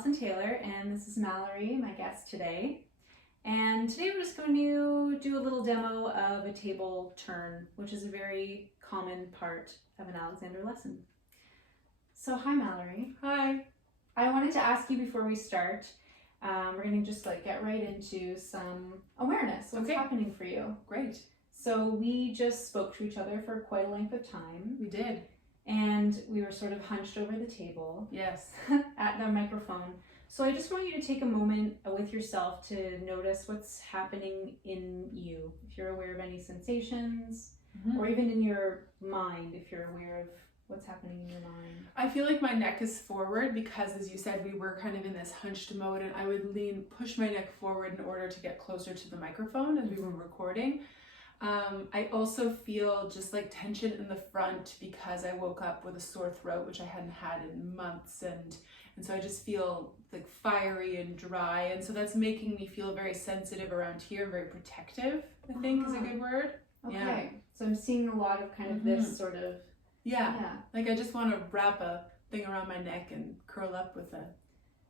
Alison Taylor, and this is Mallory, my guest today. And today we're just going to do a little demo of a table turn, which is a very common part of an Alexander lesson. So hi Mallory. Hi. I wanted to ask you before we start, we're going to just get right into some awareness. What's happening for you? Great. So we just spoke to each other for quite a length of time. We did. And we were sort of hunched over the table. Yes. At the microphone. So I just want you to take a moment with yourself to notice what's happening in you. If you're aware of any sensations, or even in your mind, if you're aware of what's happening in your mind. I feel like my neck is forward because, as you said, we were kind of in this hunched mode, and I would push my neck forward in order to get closer to the microphone as we were recording. I also feel just like tension in the front because I woke up with a sore throat, which I hadn't had in months, and so I just feel like fiery and dry, and so that's making me feel very sensitive around here, very protective, I think is a good word. Okay, yeah. So I'm seeing a lot of kind of this sort of... Yeah, like I just want to wrap a thing around my neck and curl up with a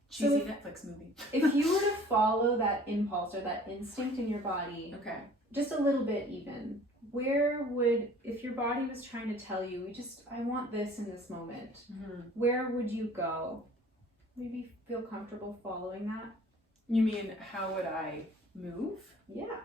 cheesy Netflix movie. If you were to follow that impulse or that instinct in your body, just a little bit even, where would, if your body was trying to tell you, I want this in this moment, where would you go? Maybe feel comfortable following that? You mean, how would I move? Yeah.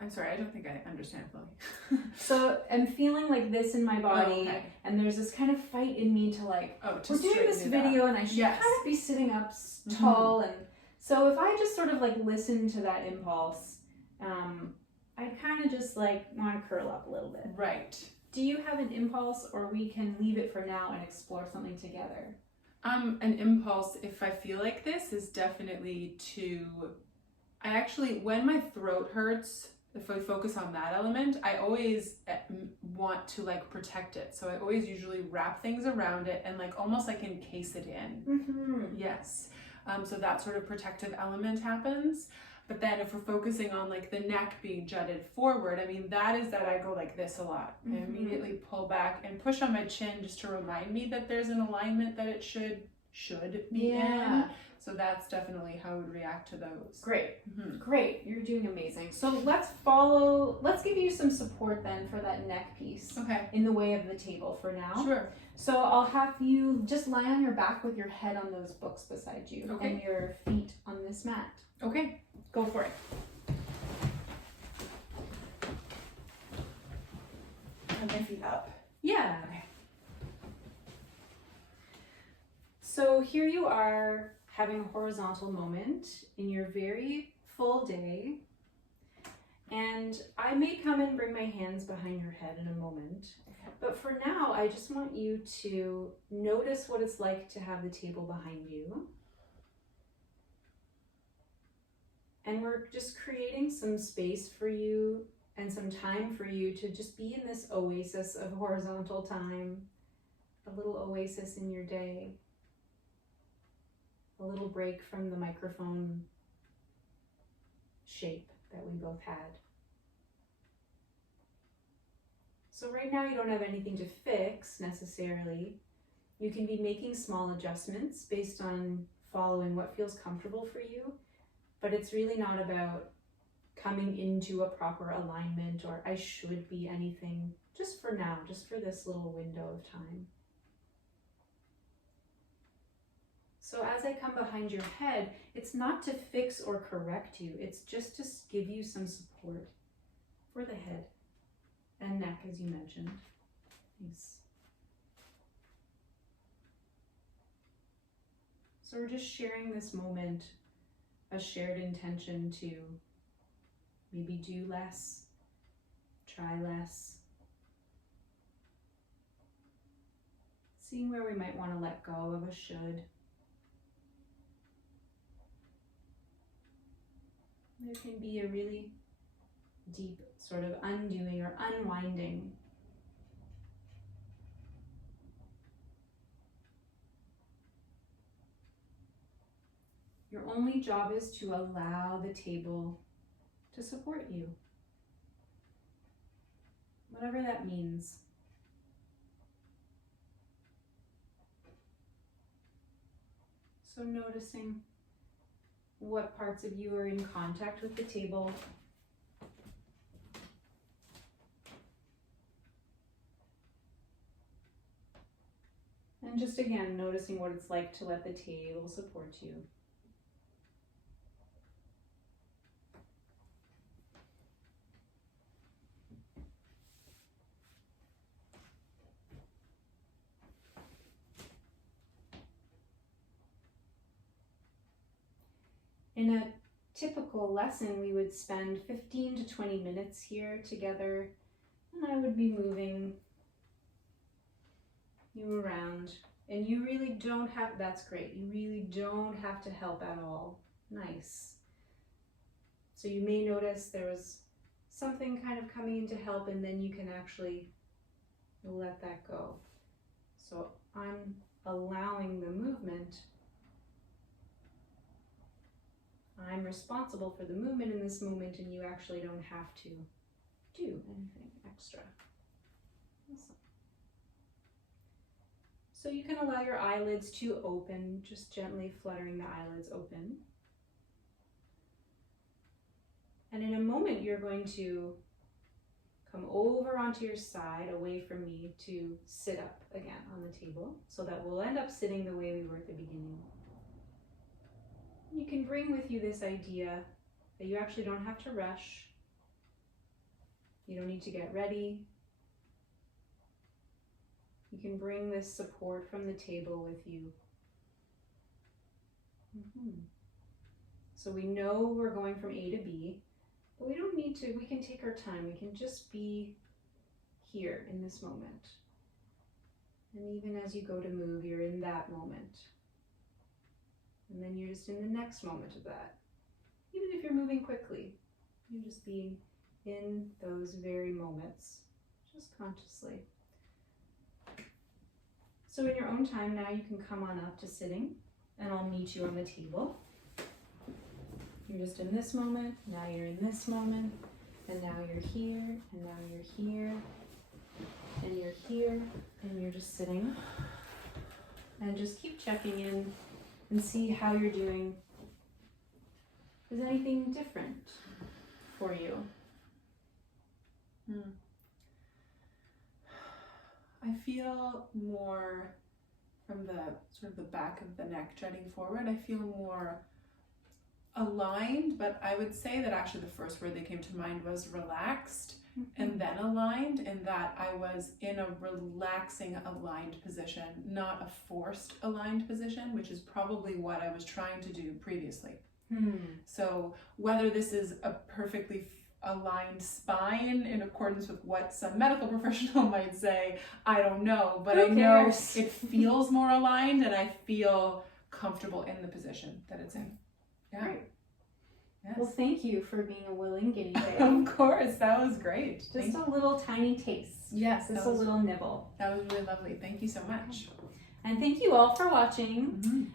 I'm sorry, I don't think I understand fully. So I'm feeling like this in my body, and there's this kind of fight in me to we're doing this video and I should kind of be sitting up tall, and so if I just sort of listen to that impulse, I kind of just want to curl up a little bit. Right. Do you have an impulse, or we can leave it for now and explore something together? An impulse, if I feel like this, is definitely when my throat hurts, if I focus on that element, I always want to protect it. So I always usually wrap things around it and almost encase it in. Yes. So that sort of protective element happens. But then if we're focusing on the neck being jutted forward, I mean, that I go like this a lot. I immediately pull back and push on my chin just to remind me that there's an alignment that it should be in. So that's definitely how I would react to those. Great. Great. You're doing amazing. So let's give you some support then for that neck piece. In the way of the table for now. Sure. So I'll have you just lie on your back with your head on those books beside you and your feet on this mat. Okay. Go for it. Have my feet up. Yeah. So here you are having a horizontal moment in your very full day. And I may come and bring my hands behind your head in a moment. But for now, I just want you to notice what it's like to have the table behind you. And we're just creating some space for you and some time for you to just be in this oasis of horizontal time, a little oasis in your day, a little break from the microphone shape that we both had. So right now you don't have anything to fix necessarily. You can be making small adjustments based on following what feels comfortable for you. But it's really not about coming into a proper alignment or I should be anything, just for now, just for this little window of time. So as I come behind your head, it's not to fix or correct you, it's just to give you some support for the head and neck, as you mentioned. Nice. So we're just sharing this moment, a shared intention to maybe do less, try less, seeing where we might want to let go of a should. There can be a really deep sort of undoing or unwinding. Your only job is to allow the table to support you, whatever that means. So noticing what parts of you are in contact with the table. And just again, noticing what it's like to let the table support you. In a typical lesson, we would spend 15 to 20 minutes here together, and I would be moving you around. And you really don't have, that's great, you really don't have to help at all. Nice. So you may notice there was something kind of coming in to help, and then you can actually let that go. So I'm allowing the movement. I'm responsible for the movement in this moment, and you actually don't have to do anything extra. Awesome. So you can allow your eyelids to open, just gently fluttering the eyelids open. And in a moment, you're going to come over onto your side, away from me, to sit up again on the table, so that we'll end up sitting the way we were at the beginning. You can bring with you this idea that you actually don't have to rush. You don't need to get ready. You can bring this support from the table with you. So we know we're going from A to B, but we don't need to, we can take our time. We can just be here in this moment. And even as you go to move, you're in that moment. And then you're just in the next moment of that. Even if you're moving quickly, you're just being in those very moments, just consciously. So in your own time now, you can come on up to sitting, and I'll meet you on the table. You're just in this moment, now you're in this moment, and now you're here, and now you're here, and you're here, and you're just sitting. And just keep checking in and see how you're doing. Is anything different for you? I feel more from the sort of the back of the neck jutting forward. I feel more aligned, but I would say that actually the first word that came to mind was relaxed and then aligned, in that I was in a relaxing aligned position, not a forced aligned position, which is probably what I was trying to do previously. So whether this is a perfectly aligned spine in accordance with what some medical professional might say, I don't know, but I know it feels more aligned, and I feel comfortable in the position that it's in. Yeah. Great. Yes. Well, thank you for being a willing guinea pig. Of course, that was great. Just a little tiny taste. Yes. Just a little nibble. That was really lovely. Thank you so much. And thank you all for watching.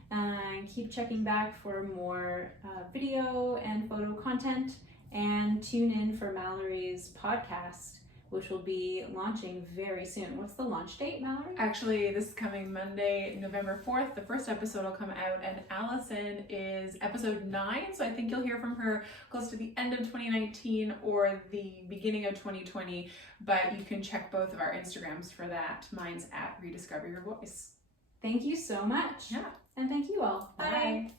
Keep checking back for more video and photo content, and tune in for Mallory's podcast, which will be launching very soon. What's the launch date, Mallory? Actually, this coming Monday, November 4th, the first episode will come out, and Alison is episode 9, so I think you'll hear from her close to the end of 2019 or the beginning of 2020, but you can check both of our Instagrams for that. Mine's at reDiscover Your Voice. Thank you so much. Yeah. And thank you all. Bye. Bye.